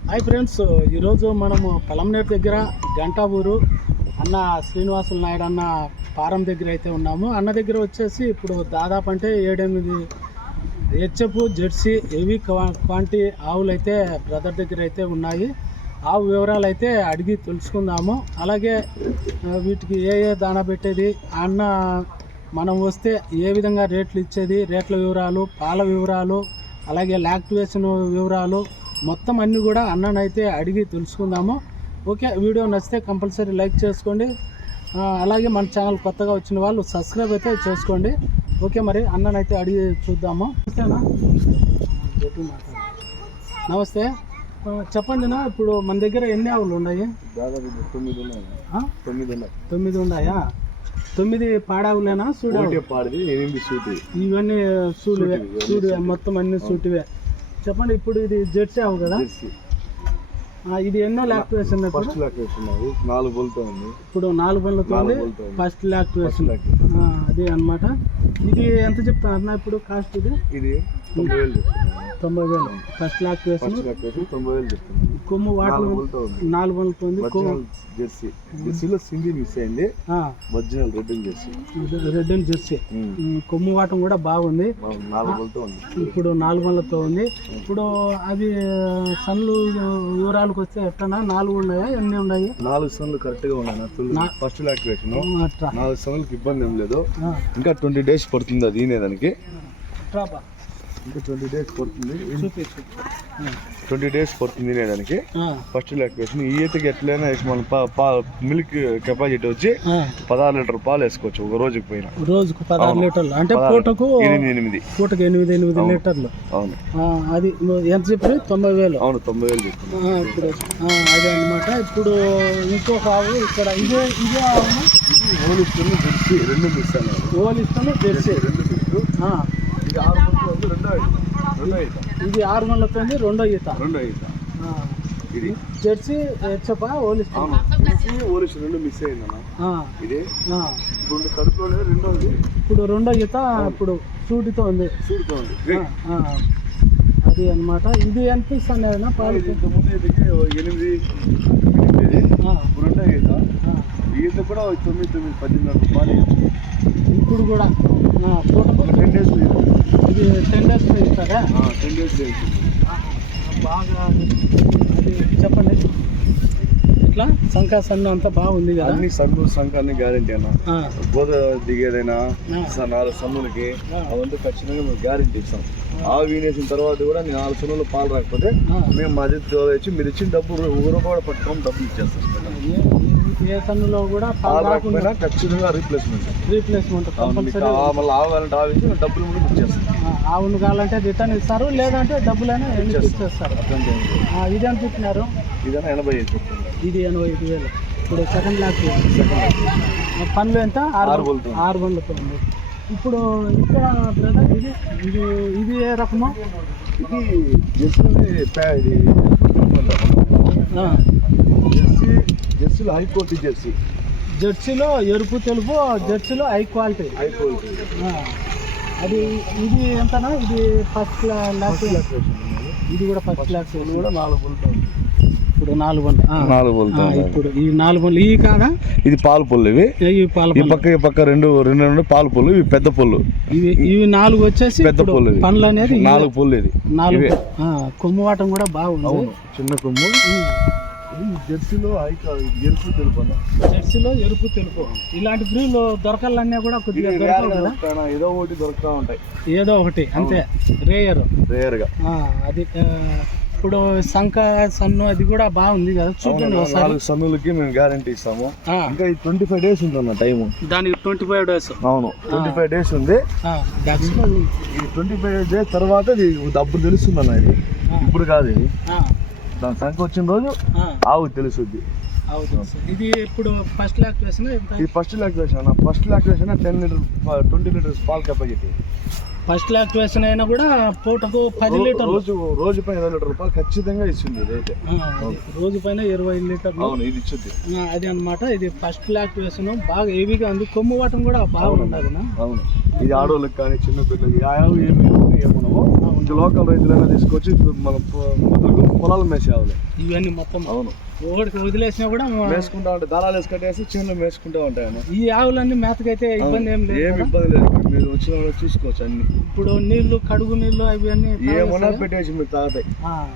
Hi friends ఈరోజు మనము పొలంనేరు దగ్గర గంటా ఊరు అన్న శ్రీనివాసులు నాయుడు అన్న పారం దగ్గర అయితే ఉన్నాము. అన్న దగ్గర వచ్చేసి ఇప్పుడు దాదాపు అంటే ఏడెనిమిది హెచ్ఎఫ్ జెర్సీ హెవీ క్వా- క్వాంటిటీ ఆవులు అయితే బ్రదర్ దగ్గర అయితే ఉన్నాయి. ఆవు వివరాలు అయితే అడిగి తెలుసుకుందాము. అలాగే వీటికి ఏ ఏ దాణా పెట్టేది ఆ అన్న మనం వస్తే ఏ విధంగా రేట్లు ఇచ్చేది రేట్ల వివరాలు పాల వివరాలు అలాగే లాక్టివేషన్ వివరాలు మొత్తం అన్నీ కూడా అన్ననైతే అడిగి తెలుసుకుందాము. ఓకే వీడియో నచ్చితే కంపల్సరీ లైక్ చేసుకోండి. అలాగే మన ఛానల్ కొత్తగా వచ్చిన వాళ్ళు సబ్స్క్రైబ్ అయితే చేసుకోండి. ఓకే మరి అన్ననైతే అడిగి చూద్దాము. నమస్తే చెప్పండి నా ఇప్పుడు మన దగ్గర ఎన్ని ఆవులు ఉన్నాయి? తొమ్మిది ఉన్నాయి? తొమ్మిది పాడావులేనా? పాడిది ఎనిమిది సూటి ఇవన్నీ సూడివే సూటివి, సూడివే మొత్తం అన్ని సూటివే. చెప్పండి ఇప్పుడు ఇది జెర్సీ ఆవు కదా? ఇది ఎన్నో లాక్టివేషన్ ఇప్పుడు? ఫస్ట్ ఉన్నది నాలుగు బోల్తో ఉంది. ఇప్పుడు నాలుగు ఉంది. ఫస్ట్ లాక్టివేషన్ అది అన్నమాట. ఇది ఎంత చెప్తా? అన్న ఇప్పుడు కాస్ట్ ఇది? ఇది తొంభై వేలు తొంభై వేలు. ఫస్ట్ ఫస్ట్ లాక్టేషన్ తొంభై వేలు చెప్తున్నాను. కొమ్ము వాటర్ నాలుగు బోల్తో ఉంది. కొమ్ము జెర్సీ. జెర్సీలో సింధీ మిస్ అయింది. Original red jersey. Red and jersey. కొమ్ము వాటం కూడా బాగుంది. నాలుగు- బోల్తో ఉంది. ఇప్పుడు నాలుగు వందలతో ఉంది. ఇప్పుడు అవి సన్లు వివరాలకు వస్తే ఎట్లనా నాలుగు ఉన్నాయా? ఎన్ని ఉన్నాయి? నాలుగు సన్లు కరెక్ట్గా ఉన్నాయి. ఫస్ట్ లాక్టేషన్ అట్లా. నాలుగు సన్నులకి ఇబ్బంది ఏం లేదు. ఇంకా ట్వంటీ డేస్ పడుతుంది అది బా. ఇంకా ట్వంటీ డేస్ పడుతుంది. ట్వంటీ డేస్ పడుతుంది తినేదానికి ఆ, ఫస్ట్ లాక్టేషన్ ఈ ఈతకి ఎట్లయినా వేసి మనం మిల్క్ కెపాసిటీ వచ్చి. పదహారు లీటర్ పాలు వేసుకోవచ్చు ఒక రోజుకి పోయిన రోజుకు పదహారు. లీటర్లు. అంటే. పూటకు ఎనిమిది ఎనిమిది. పూటకు ఎనిమిది ఎనిమిది లీటర్లు. అవును. అది ఎంత చెప్పి తొంభై వేలు. అవును తొంభై వేలు ఇప్పుడు అదే అనమాట ఇప్పుడు ఇంకొక ఆవు ఇక్కడ. ఇదే ఇదే ఆవునా? ఓలిస్తుంది మిక్సీ రెండు మిక్స్ అన్నారు ఓలు ఇస్తాను జెర్సీ రెండు మిక్స్ ఇది ఆరు ఉంది రెండో రెండో ఈత. ఇది ఆరు ఉంది రెండో ఈత. రెండో ఈత. ఇది. జెర్సీ చెప్పా ఓలు ఇస్తాను అవును. మిక్సీ ఓలిస్ రెండు మిక్స్ అయిందన్న ఇది. రెండు కడుపులోనే రెండోది. ఇప్పుడు రెండో ఈత ఇప్పుడు సూటితో ఉంది. ఆ, ఆ. అది అన్నమాట. ఇది ఏదైనా పాలు ఇంతకుముందు ఎనిమిది రెండో ఈత. ఈత కూడా తొమ్మిది తొమ్మిది పద్దెనిమిది రూపాయలు ఇప్పుడు కూడా ఆ, టెన్ డేస్ ఇది టెన్ డేస్ ఇస్తారా? టెన్ డేస్ బాగా అది చెప్పండి. ఇట్లా సంకా సన్ను అంతా బాగుంది కదా? అన్ని సన్ను సంఖ అన్ని గ్యారంటీ అన్న. ఆ, గోద దిగేదైనా ఆ. నాలుగు సన్నులకి ఆ. అవంతా ఖచ్చితంగా మేము గ్యారంటీ ఇస్తాం. ఆవు వీనేసిన తర్వాత కూడా నేను నాలుగు సన్నులు పాలు రాకపోతే ఆ. మేము మాది వచ్చి మీరు ఇచ్చిన డబ్బు ఒక రూపాయి కూడా పట్టుకొని డబ్బులు ఇచ్చేస్తాం. సన్నులో కూడా రాకపోయినా ఖచ్చితంగా రీప్లేస్మెంట్ రీప్లేస్మెంట్ కంపల్సరీ మళ్ళీ ఆవు కావాలంటే ఆవు ఇచ్చి డబ్బులు కూడా ఇచ్చేస్తాం ఆవును కావాలంటే రిటర్న్ ఇస్తారు లేదంటే డబ్బులైనా ఇచ్చేస్తారు? ఇది ఎంత ఇచ్చినారు? ఇదైనా ఎనభై ఐదు ఇది ఎనభై ఐదు వేలు. ఇప్పుడు సెకండ్ ల్యాక్ పనులు ఎంత? ఆరు వందలతో. ఆరు వందలతో ఉంది ఇప్పుడు ఇక్కడ బ్రదర్ ఇది ఇది ఇది ఏ రకము? ఇది జెర్సీ జెర్సీలో హైకోర్టు జెర్సీ జెర్సీలో ఎరుపు తెలుపు జెర్సీలో హై క్వాలిటీ హైకోర్టు ఆ, అది ఇది ఎంతనా? ఇది ఫస్ట్ ల్యాక్ ఇది కూడా ఫస్ట్ ఇది కూడా నాలుగు ఉంది. ఇప్పుడు నాలుగు వందలు ఆ, నాలుగు ఉంది. ఇప్పుడు ఈ నాలుగు వందలు ఈ కాదా? ఇది పాలు పుల్లు ఇవి. ఈ పాల ఈ పనులు. పక్క ఈ పక్క రెండు రెండు రెండు పాలు పుల్లు ఇవి పెద్ద పుల్లు. ఇవి ఇవి నాలుగు వచ్చేసి పెద్ద పుల్లు. పండ్లు అనేది ఇవే. నాలుగు పుల్లు ఇది. నాలుగు ఇవే. ఆ, కొమ్ము వాటం కూడా బాగుంది చిన్న కొమ్ము. జెర్సీలో ఎరుపు తెలుపు అన్న? జెర్సీలో ఎరుపు తెలుపు. ఇలాంటి బ్రీలు దొరకాలన్నా కూడా కొద్దిగా ఏదో ఒకటి దొరుకుతూ ఉంటాయి. ఏదో ఒకటి అంతే. రేయర్ రేర్గా అది ఇప్పుడు సంక సన్ను అది కూడా బాగుంది కదా? చూడండి ఒకసారి. సన్నులకి మేము గ్యారంటీ ఇస్తాము. ఇంకా ఈ ట్వంటీ ఫైవ్ డేస్ ఉందన్న టైము. దానికి ట్వంటీ ఫైవ్ డేస్ అవును ట్వంటీ ఫైవ్ డేస్ ఉంది. ఈ ట్వంటీ ఫైవ్ డేస్ తర్వాత ఇది డబ్బు తెలుస్తుందన్న ఇది. ఇప్పుడు కాదు ఇది. దాని సంఖ్య వచ్చిన రోజు ఆవు తెలుసుద్ది. ఇది ఇప్పుడు ఫస్ట్ లాక్టివేషన్ ఇది ఫస్ట్ అన్న first lactation ten litre twenty litres Paul capacity first activation అయినా కూడా పూటకు పది లీటర్లు. రోజు రోజు పైన ఇరవై లీటర్ రూపాయలు ఖచ్చితంగా ఇస్తుంది ఇదైతే ఆ, అది. రోజు పైన ఇరవై లీటర్లు. అవును ఇది ఇచ్చుద్ది ఆ, అది అన్నమాట. ఇది ఫస్ట్ యాక్టివేషన్ బాగా హెవీగా ఉంది. కొమ్ము వాటం కూడా బాగా ఉన్నది నా. అవును. ఇది ఆడవాళ్ళకి కానీ చిన్న పిల్లలకి ఆయాలు ఏమి ఏమనము లోకల్ రైతులైనా తీసుకొచ్చి మన పొలాలు మేసేవాళ్ళు ఇవన్నీ మొత్తం. అవును. ఒకటికి వదిలేసినా కూడా మేసుకుంటా ఉంటాయి దారాలు వేసి కట్టేసి చిన్న మేసుకుంటా ఉంటాయని ఈ ఆవులన్నీ మేతకైతే ఇబ్బంది ఏం లేదు ఏమి. ఇబ్బంది లేదు. మీరు వచ్చిన వాళ్ళు చూసుకోవచ్చు అన్ని. ఇప్పుడు నీళ్ళు కడుగు నీళ్ళు అవి అన్నీ ఏమన్నా పెట్టేసి మీరు తాగుతాయి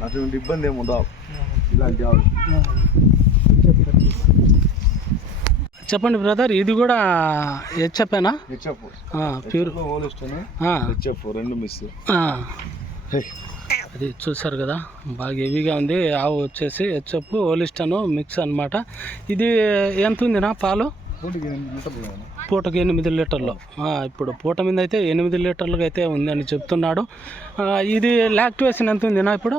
అటువంటి ఇబ్బంది ఏమి ఉండవు. ఇలాంటి. చెప్పండి. బ్రదర్ ఇది కూడా హెచ్ఎప్పేనా హెచ్ఎఫ్. ప్యూర్. హెచ్ఎఫ్ రెండు మిస్. అది చూసారు కదా బాగా హెవీగా ఉంది. ఆవు వచ్చేసి హెచ్ఎప్ ఓలిస్టన్ మిక్స్ అన్నమాట. ఇది ఎంత ఉందినా పాలు? పూటకి ఎనిమిది లీటర్లు ఇప్పుడు పూట మీద అయితే ఎనిమిది లీటర్లుగా అయితే ఉందని చెప్తున్నాడు. ఇది లాక్టివేషన్ ఎంత ఉందినా ఇప్పుడు?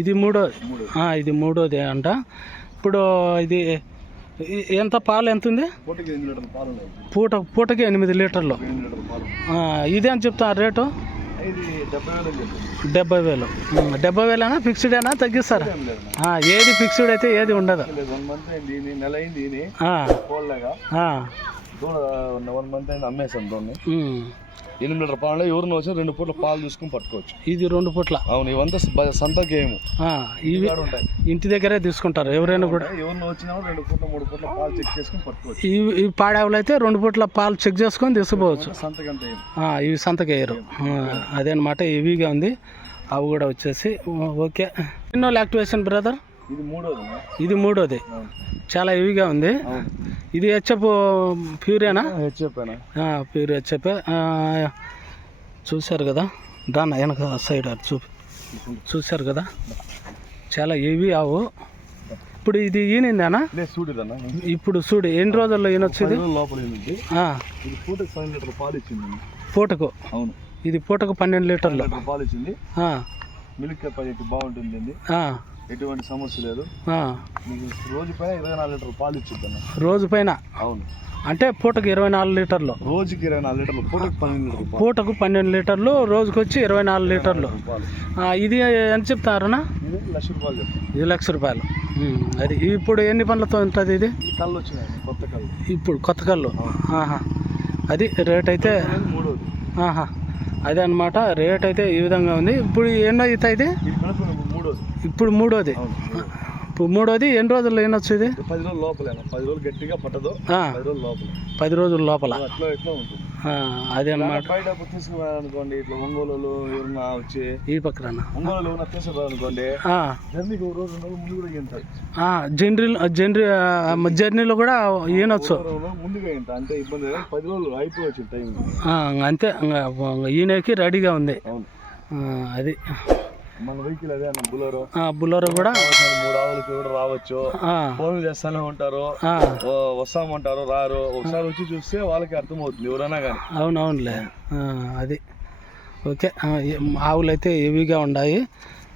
ఇది మూడో ఇది మూడోది అంట. ఇప్పుడు ఇది ఎంత పాలు ఎంత ఉంది? పూట పూటకి ఎనిమిది లీటర్లు. ఇదే అని చెప్తా రేటు? డెబ్బై వేలు డెబ్బై వేలేనా ఫిక్స్డేనా తగ్గిస్తారా. ఏది ఫిక్స్డ్ అయితే ఏది ఉండదు. వన్ మంత్ అయింది నెల అయింది కోళ్ళగా వన్ మంత్ అయింది అమ్మేసాం దోన్ని. ఎనిమిది లీటర్ పాలు ఎవరిని వచ్చిన రెండు పూట్ల పాలు తీసుకుని పట్టుకోవచ్చు. ఇది రెండు పుట్ల? అవును ఇవంతా ఏము ఆ, ఇవి ఉంటాయి ఇంటి దగ్గరే తీసుకుంటారు ఎవరైనా కూడా. ఎవరిని వచ్చినా రెండు పూట్ల మూడు పూట్ల పాలు చెక్ చేసుకుని పట్టుకోవచ్చు. ఇవి ఈ పాడావులు అయితే రెండు పుట్ల పాలు చెక్ చేసుకొని తీసుకుపోవచ్చు. సంతకి అంత ఏము ఆ, ఇవి సంతకేయరు అదేనమాట హెవీగా ఉంది. అవి కూడా వచ్చేసి ఓకే. ఎన్నో యాక్టివేషన్ బ్రదర్? ఇది మూడోది ఇది మూడోది. చాలా హెవీగా ఉంది. ఇది హెచ్ఎఫ్ ప్యూరేనా? హెచ్ఎప్పేనా ప్యూర్ హెచ్ఎఫ్. చూశారు కదా? దాన్ని వెనక సైడ్ అటు చూపి చూశారు కదా? చాలా హెవీ ఆవు. ఇప్పుడు ఇది ఈనిందేనా? ఇప్పుడు చూడు ఎన్ని రోజుల్లో ఈనొచ్చేది పూటకి పది లీటర్ పాలు ఇచ్చింది. పూటకు? అవును. ఇది పూటకు పన్నెండు లీటర్లు. లీటర్ పాలు ఇచ్చింది. మిల్క్ బాగుంటుంది ఎటువంటి సమస్య లేదు. రోజు పైన ఇరవై నాలుగు లీటర్ పాలు ఇచ్చింది అన్న రోజు పైన? అవును. అంటే పూటకు ఇరవై నాలుగు లీటర్లు? రోజుకి ఇరవై నాలుగు లీటర్లు పూటకి పన్నెండు లీటర్ పాలు. పూటకు పన్నెండు లీటర్లు రోజుకు వచ్చి ఇరవై నాలుగు లీటర్లు. ఇది ఎంత చెప్తారనా ఇది లక్ష రూపాయలు ఇది లక్ష రూపాయలు. అది ఇప్పుడు ఎన్ని పనులతో ఉంటుంది ఇది? కళ్ళు వచ్చినాయి కొత్త కళ్ళు. ఇప్పుడు కొత్త కళ్ళు? ఆహా. అది రేట్ అయితే మూడోది. ఆహా. అదే అనమాట రేట్ అయితే ఈ విధంగా ఉంది. ఇప్పుడు ఎన్నో ఇది? మూడోది. ఇప్పుడు మూడోది. ఇప్పుడు మూడోది ఎన్ని రోజుల్లో ఏనొచ్చు ఇది? పది రోజులు లోపలేనా పది రోజులు గట్టిగా పట్టదు. పది రోజులు లోపల. పది రోజుల లోపల. అట్లా ఎట్లా ఉంటుంది. అదే అనమాట బయట తీసుకున్నారనుకోండి ఇట్లా ఒంగోలు ఎవరన్నా వచ్చి ఈ పక్కన ఒంగోలు తీసుకున్నారనుకోండి జర్నీకి ఒక రోజు ముందు కూడా ఏంటారు జనరీ జనరీ జర్నీలో కూడా ఈనొచ్చు ముందుగా ఏంట అంతే ఇబ్బంది పది రోజులు అయిపోవచ్చు టైం. అంతే ఈయనకి రెడీగా ఉంది. అది. మన వెహికల్ అదే అన్న బులోరో. బులోరో కూడా? మూడు ఆవులకి కూడా రావచ్చు. ఫోన్లు చేస్తానే ఉంటారు. వస్తామంటారు రారు. ఒకసారి వచ్చి చూస్తే వాళ్ళకి అర్థమవుతుంది ఎవరైనా కానీ అవునవునులే. అది. ఓకే. ఆవులు అయితే హెవీగా ఉన్నాయి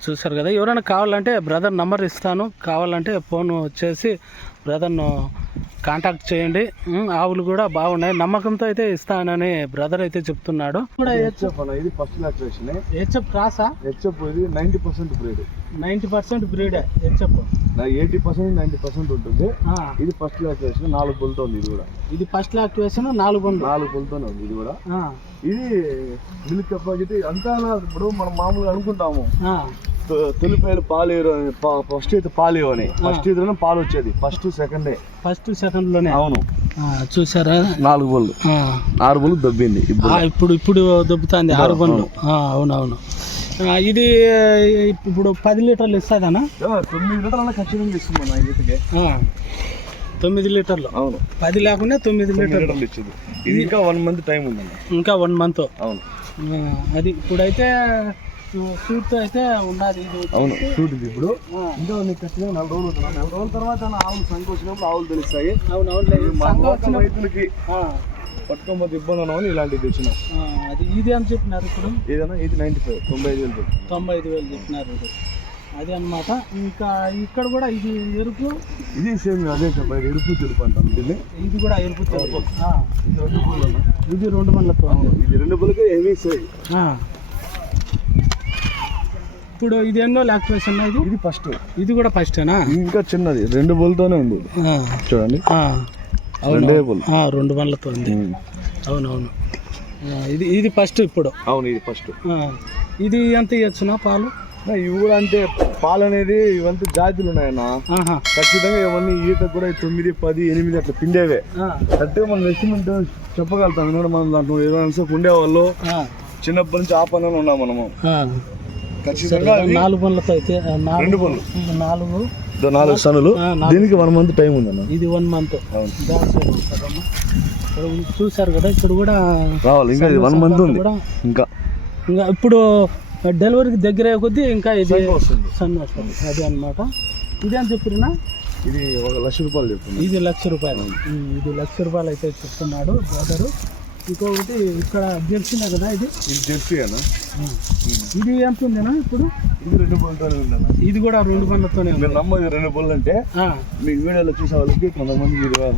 చూసారు కదా ఎవరైనా కావాలంటే బ్రదర్ నంబర్ ఇస్తాను. కావాలంటే ఫోన్ వచ్చేసి బ్రదర్ను కాంటాక్ట్ చేయండి. ఆవులు కూడా బాగున్నాయి. నమ్మకంతో అయితే ఇస్తానని బ్రదర్ అయితే చెప్తున్నాడు. ఇది ఫస్ట్ లాక్టేషన్ హెచ్ఎఫ్ క్రాసా? హెచ్ఎఫ్ ఇది ninety percent breed ninety percent బ్రీడే HF? Eighty percent ninety percent ఉంటుంది. ఇది ఫస్ట్ లాక్టేషన్ నాలుగు పులతో ఉంది ఇది కూడా. ఇది ఫస్ట్ నాలుగు నాలుగు పులతోనే ఉంది ఇది కూడా. ఇది మిల్క్ కెపాసిటీ అంతా ఇప్పుడు మనం మామూలుగా అనుకుంటాము. ఆ, తొ- తొలిపేరు పాలు ఫస్ట్ అయితే పాలు ఇవ్వని ఫస్ట్ ఇదిలోనే పాలు వచ్చేది. ఫస్ట్ సెకండ్ ఫస్ట్ సెకండ్లోనే అవును. ఆ, చూసారా? నాలుగు బళ్ళు. ఆరు బళ్ళు దబ్బింది ఇప్పుడు. ఇప్పుడు దొబ్బుతుంది. ఆరు ఆ, అవునవును. ఇది ఇప్పుడు పది లీటర్లు ఇస్తుందనా? తొమ్మిది లీటర్ల ఖచ్చితంగా ఇస్తుంది మన ఈతకి ఆ, తొమ్మిది లీటర్లు. అవును. పది లేకుండా తొమ్మిది లీటర్లు. ఇచ్చింది. ఇది ఇంకా వన్ మంత్ టైం ఉందండి ఇంకా వన్ మంత్. అవును. అది ఇప్పుడైతే సూట్ అయితే ఉన్నది అవును చూడండి ఇప్పుడు. ఇంకా నీకు ఖచ్చితంగా నెల రోజులు ఉంటుంది నెల రోజుల తర్వాత ఆవులు సంఖ్య వచ్చినప్పుడు ఆవులు తెలుస్తాయి. లోకల్ వచ్చిన- రైతులకి ఆ, పట్టుకోకపోతే ఇబ్బంది ఉన్నామని ఇలాంటివి తెచ్చినాం. అది ఇది అని చెప్పినారు ఇప్పుడు. ఏదైనా ఇది నైంటీ ఫైవ్ తొంభై ఐదు వేలు తొంభై ఐదు వేలు చెప్పినారు అదే అన్నమాట. ఇంకా ఇక్కడ కూడా ఇది ఎరుపు. ఇది సేమ్ అదే చెప్ప ఎరుపు తెలుపు అంటాం దీన్ని. ఇది కూడా ఎరుపు తెలుపు. ఇది రెండు అన్న. ఇది రెండు మండలతో అవును, ఇది రెండు పూలకే హెవీ సైజ్ ఆ. ఇప్పుడు ఇది ఎన్నో లాక్టివేషన్ ఇది? ఇది ఫస్ట్ ఇది కూడా ఫస్టేనా ఇంకా చిన్నది. రెండు పూలతోనే ఉంది. చూడండి. రెండే రెండు బండ్లతో ఉంది. అవునవును. ఇది ఇది ఫస్ట్ ఇప్పుడు. అవును ఇది ఫస్ట్ ఇది ఎంత ఇవ్వచ్చునా పాలు? ఇవి కూడా అంటే పాలు అనేది ఇవంతా జాతులు ఉన్నాయన్న. ఖచ్చితంగా ఇవన్నీ ఈత కూడా తొమ్మిది పది ఎనిమిది అట్లా పిండేవే. కరెక్ట్గా మనం ఎస్టిమేట్ చెప్పగలుగుతాం. ఎందుకంటే మనం దాంట్లో ఇరవై నిమిషం ఉండేవాళ్ళు చిన్నప్పటి నుంచి ఆ పనిలో ఉన్నాం మనము. ఖచ్చితంగా నాలుగు బండ్లతో అయితే రెండు నాలుగు పనులు. నాలుగు. నాలుగు సనులు. దీనికి వన్ మంత్ టైం ఉందన్న. ఇది వన్ మంత్. అవును. చూసారు కదా ఇక్కడ కూడా రావాలి. ఇంకా ఇది వన్ మంత్ ఉంది. కూడా ఇంకా. ఇంకా ఇప్పుడు డెలివరీకి దగ్గర కొద్దీ ఇంకా ఇది సన్ వస్తుంది. అదే అనమాట ఇది అని చెప్పినా? ఇది ఒక లక్ష రూపాయలు చెప్తుంది ఇది లక్ష రూపాయలు. ఇది లక్ష రూపాయలు అయితే చెప్తున్నాడు బ్రదరు. ఇంకొకటి ఇక్కడ గెలిచినా కదా ఇది? ఇది జెర్సీ అన్న ఉమ్. ఇది ఎంత ఉందేనా ఇప్పుడు? ఇది రెండు బోల్తోనే ఉందన్న. ఇది కూడా రెండు బండ్లతోనే ఉంది. మీరు నమ్మది రెండు బోల్ అంటే ఆ, మీకు వీడియోలో చూసే వాళ్ళకి కొంతమంది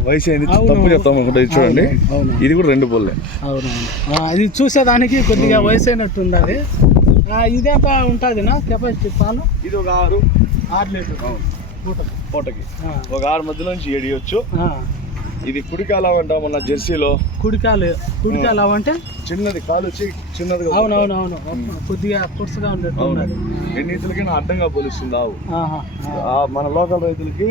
వయసు అయింది అవును, తప్పు అవును. చెప్తాం అనుకుంటా ఇది చూడండి. అవును ఇది కూడా రెండు బోల్లే. అవునవును ఆ, ఇది చూసేదానికి కొద్దిగా వయసు అయినట్టు ఉండాలి. ఆ, ఇదేంత ఉంటుందినా కెపాసిటీ? పాలు? ఇది ఒక ఆరు. ఆరు లీటర్ పూటకి. పూటకి. ఆ, ఒక ఆరు మధ్యలో నుంచి ఏడు ఇవ్వచ్చు. ఆ. ఇది కుడికాలం అంటాం మన జెర్సీలో. కుడికాలు కుడికాలు అవంటే చిన్నది కాలు వచ్చి చిన్నదిగా అవునవునవును కొద్దిగా కుర్సుగా ఉన్నది. ఎన్నిటికైనా అడ్డంగా పోలిస్తుంది ఆవు. మన లోకల్ రైతులకి.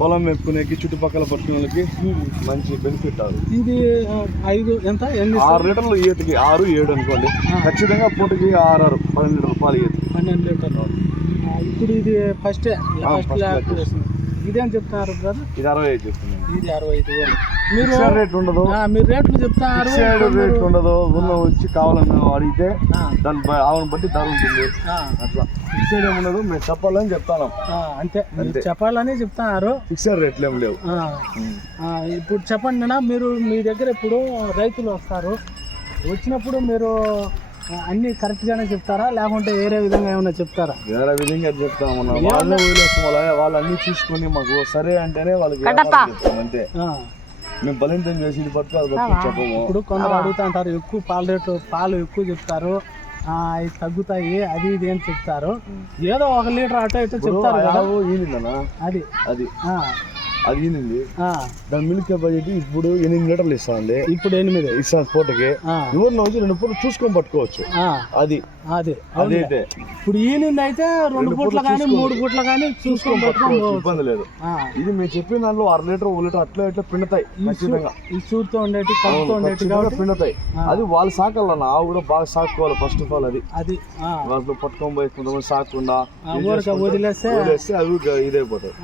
పొలం మెప్పుకునేకి చుట్టుపక్కల పట్టుకునే వాళ్ళకి ఉమ్. మంచి బెనిఫిట్ ఆవు. ఇది ఐదు ఎంత? ఆరు లీటర్లు ఈతకి ఆరు ఏడు అనుకోండి. ఖచ్చితంగా పూటకి ఆరు ఆరు పన్నెండు పాలు ఈతకి పన్నెండు లీటర్లు. ఇప్పుడు ఇది ఫస్ట్ ఇదేం చెప్తున్నారు బ్రదర్ ఇది అరవై ఐదు చెప్తున్నాను ఇది అరవై ఐదు వేలు. మీరు రేట్ ఉండదు. మీరు రేట్లు చెప్తారు ఫిక్స్డ్ రేట్ ఉండదు. ఉన్న వచ్చి కావాలని అడిగితే దాని ఆవును బట్టి ధర ఉంటుంది. అట్లా. ఫిక్స్డ్ ఏమి ఉండదు. మేము చెప్పాలని చెప్తాను అంతే. చెప్పాలని చెప్తున్నారు. ఫిక్స్డ్ రేట్లు ఏం లేవు. ఇప్పుడు చెప్పండి మీరు మీ దగ్గర ఇప్పుడు రైతులు వస్తారు. వచ్చినప్పుడు మీరు అన్నీ కరెక్ట్గానే చెప్తారా? లేకుంటే వేరే విధంగా ఏమైనా చెప్తారా? వేరే విధంగా చెప్తామన్నా వాళ్ళే వదిలేస్తాం వాళ్ళ వాళ్ళు అన్ని చూసుకొని మాకు సరే అంటేనే వాళ్ళకి అంతే. మేము బలింతం చేసి ఇది చెప్పము. ఇప్పుడు కొందరు అడుగుతా అంటారు ఎక్కువ పాల రేటు పాలు ఎక్కువ చెప్తారు. ఆ, అవి తగ్గుతాయి అది ఇది అని చెప్తారు. ఏదో ఒక లీటర్ అటో ఇటో ఇప్పుడు చెప్తారు అది. అది. అది దాని మిల్క్ కెపాసిటీ ఇప్పుడు ఎనిమిది లీటర్లు ఇస్తుంది. ఇప్పుడు ఎనిమిది. ఇస్తాను పూటకి. ఎవరిని వచ్చి రెండు పూటలు చూసుకొని పట్టుకోవచ్చు. అది. అది. అదైతే ఇప్పుడు ఈనింది అయితే రెండు పూట్ల కానీ మూడు పూట్ల కానీ చూసుకొని పట్టుకోవచ్చు ఇబ్బంది లేదు. ఇది మేము చెప్పిన దాంట్లో అర లీటర్ ఒక లీటర్ అట్లా ఇట్లా పిండుతాయి ఖచ్చితంగా. ఈ చూడుతో ఉండేటి కలుపుతో ఉండేటి కాబట్టి పిండుతాయి. అది వాళ్ళు సాకాలన్న ఆవు కూడా బాగా సాకోవాలి ఫస్ట్ ఆఫ్ ఆల్ అది. అది వాటిలో పట్టుకొని పోయి కొంతమంది సాకుండా వదిలేస్తే వదిలేస్తే అవి ఇదైపోతాయి.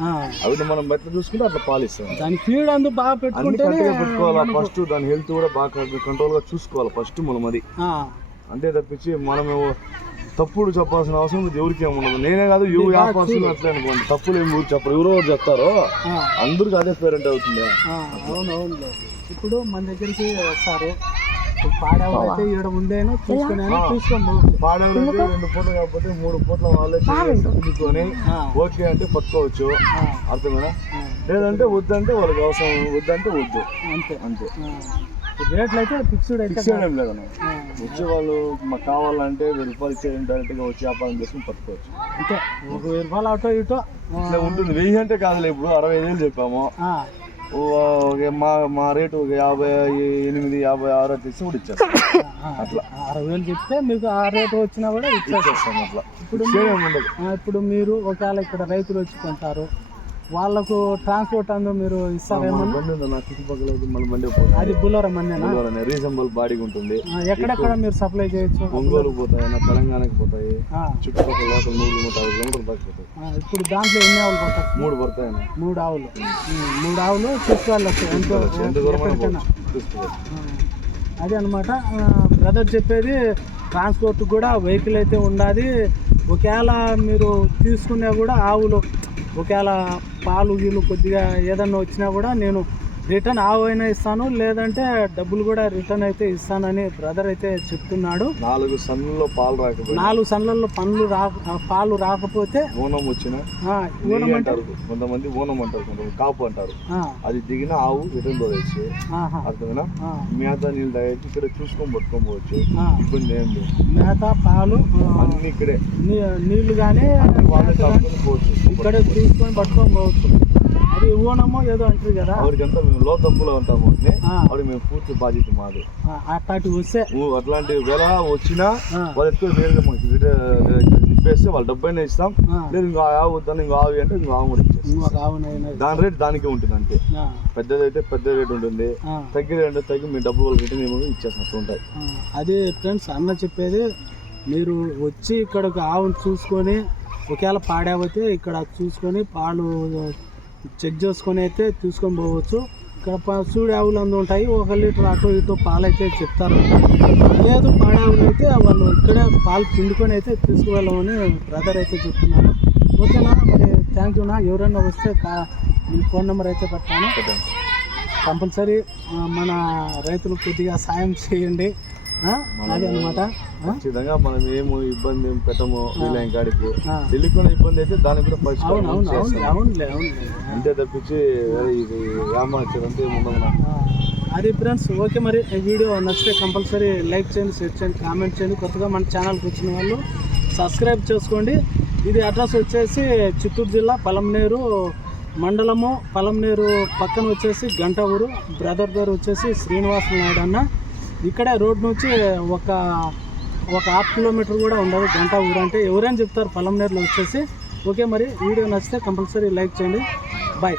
అవి మనం బెట్ల చూసుకుంటే అట్లా పాలిస్తాం. దాని ఫీడ్ అందు బాగా కరెక్ట్గా పెట్టుకోవాలా ఫస్ట్ దాని హెల్త్ కూడా బాగా కంట్రోల్గా చూసుకోవాలి ఫస్ట్ మనం అది. అంతే తప్పించి మనము తప్పుడు చెప్పాల్సిన అవసరం ఎవరికి ఏమి ఉండదు. నేనే కాదు ఎవరు వ్యాపారస్తులు అట్లే అనుకోండి. తప్పులు ఏమి ఊరు చెప్పరు. ఎవరో ఒకరు చెప్తారో. అందరికి అదే పేరెంట్ అవుతుంది. ఆ, అవును అవును. ఇప్పుడు మన దగ్గరికి వస్తారు. అయితే ఈడ ఉండేను చూసుకునే చూసుకోండి. పాడేవాళ్ళకి రెండు పూటలు కాకపోతే మూడు పూటల వాళ్ళే చూసుకొని ఓకే అంటే పట్టుకోవచ్చు. అర్థమేనా? లేదంటే వద్దంటే వాళ్ళకి అవసరం. వద్దంటే వద్దు. అంతే. అంతే. రేట్లు అయితే ఫిక్స్డ్ అయితే ఫిక్స్ ఏం లేదన్న వచ్చే వాళ్ళు మాకు కావాలంటే వెయ్యి రూపాయలు ఇచ్చేది డైరెక్ట్గా వచ్చి వ్యాపారం చేసుకుని పట్టుకోవచ్చు. అంతే. ఒక వెయ్యి రూపాయలు అటో ఇటో ఇట్లా ఉంటుంది. వెయ్యి అంటే కాదులే ఇప్పుడు అరవై ఐదు వేలు చెప్పాము. మా మా రేటు ఒక యాభై ఎనిమిది యాభై ఆరు తీసి కూడా ఇచ్చేస్తాం. ఆ, అరవై వేలు చెప్తే మీకు ఆ రేటు వచ్చినా కూడా ఇచ్చేస్తాం. అట్లా. ఇప్పుడు ఇప్పుడు మీరు ఒకవేళ ఇక్కడ రైతులు వచ్చి కొంటారు వాళ్ళకు ట్రాన్స్పోర్ట్ అందు మీరు మన ఇస్తారేమన్నా బండి ఉంది? నా చుట్టుపక్కల అయితే మన బండి పోతుంది. అది రీజనబుల్ బాడీగా ఉంటుంది. ఎక్కడెక్కడ మీరు సప్లై చేయొచ్చు? ఒంగోలు పోతాయి నా తెలంగాణకి పోతాయి. చుట్టుపక్కల లోకల్ నూరు నూట యాభై కిలోమీటర్లు దాకా పోతాయి. ఇప్పుడు దాంట్లో ఎన్ని ఆవులు పడతాయి? మూడు పడతాయి. మూడు ఆవులు. మూడు ఆవులు తీసుకెళ్ళచ్చు ఎంతో దూరం అదే అనమాట బ్రదర్ చెప్పేది ట్రాన్స్పోర్ట్ కూడా వెహికల్ అయితే ఉండాలి ఒకవేళ మీరు తీసుకున్నా కూడా ఆవులు ఒకవేళ పాలు గీలు కొద్దిగా ఏదన్నా వచ్చినా కూడా నేను రిటర్న్ ఆవు అయినా ఇస్తాను లేదంటే డబ్బులు కూడా రిటర్న్ అయితే ఇస్తానని బ్రదర్ అయితే చెప్తున్నాడు. నాలుగు సన్నుల్లో పాలు రాకపోతే నాలుగు సన్లలో పనులు రా పాలు రాకపోతే ఊనం వచ్చిన. అంటే? అంటారు కొంతమంది ఊనం అంటారు కొంతమంది కాపు అంటారు. అది దిగిన ఆవు రిటర్న్ పోవచ్చు అర్థమైనా? మేత నీళ్ళు తాగేసి ఇక్కడ చూసుకొని పట్టుకొని పోవచ్చు. ఇబ్బంది ఏం లేదు. మేత పాలు అన్ని ఇక్కడే. నీళ్ళు కానీ వాళ్ళే పోవచ్చు. ఇక్కడే చూసుకొని పట్టుకొని పోవచ్చు. అది ఊనమో ఏదో అంటారు కదా. మేము లో తప్పులో ఉంటాము. ఆవిడ మేము పూర్తి బాధ్యత మాది. అట్లాంటి వస్తే అట్లాంటి వేళ వచ్చినా వాళ్ళు ఎక్కువ మాకు రిట- తిప్పేస్తే వాళ్ళు డబ్బైనా ఇస్తాం. లేదు ఇంకో ఆవు వద్దని ఇంకో ఆవు అంటే ఇంకో ఆవు కూడా దాని రేట్ దానికే ఉంటుంది అంతే. పెద్దదైతే పెద్ద రేట్ ఉంటుంది. ఆ, తగ్గి రేట్ అంటే తగ్గి మీ డబ్బులు వాళ్ళకి రిటర్న్ అట్లా ఉంటాయి. అది ఫ్రెండ్స్ అన్న చెప్పేది మీరు వచ్చి ఇక్కడ ఒక ఆవును చూసుకొని ఒకవేళ పాడావైతే ఇక్కడ చూసుకొని పాలు చెక్ చేసుకొని అయితే తీసుకొని పోవచ్చు. ఇక్కడ ప- సూడి ఆవులు అందు ఉంటాయి. ఒక లీటర్ అటు ఇటు పాలు అయితే చెప్తారు. లేదు పాడే ఆవులు అయితే వాళ్ళు ఇక్కడే పాలు పిండుకొని అయితే తీసుకువెళ్ళమని బ్రదర్ అయితే చెప్తున్నారు. ఓకేనా? మరి థ్యాంక్ యూనా ఎవరైనా వస్తే మీ ఫోన్ నెంబర్ అయితే పెట్టాను కంపల్సరీ మన రైతులకు కొద్దిగా సాయం చేయండి. అనమాట ఖచ్చితంగా మనం ఏము ఇబ్బంది పెట్టము. వీళ్ళ కాడికి. తెలియకుండా ఇబ్బంది అయితే దానికి కూడా అవును పరిష్కారం అవును అవును చేస్తాం. అవునులే అవునులే. అంతే తప్పించి ఇది ఏమాచారు అంతే ఉండదు అది ఫ్రెండ్స్ ఓకే మరి వీడియో నచ్చితే కంపల్సరీ లైక్ చేయండి షేర్ చేయండి కామెంట్ చేయండి. కొత్తగా మన ఛానల్కి వచ్చిన వాళ్ళు సబ్స్క్రైబ్ చేసుకోండి. ఇది అడ్రస్ వచ్చేసి చిత్తూరు జిల్లా పలంనేరు మండలము. పలంనేరు పక్కన వచ్చేసి గంట ఊరు బ్రదర్ పేరు వచ్చేసి శ్రీనివాస నాయుడు అన్న. ఇక్కడే రోడ్ నుంచి ఒక ఒక హాఫ్ కిలోమీటర్ కూడా ఉండదు గంట ఊరు అంటే. ఎవరైనా చెప్తారు పలంనేరులో వచ్చేసి. ఓకే మరి వీడియో నచ్చితే కంపల్సరీ లైక్ చేయండి. bye.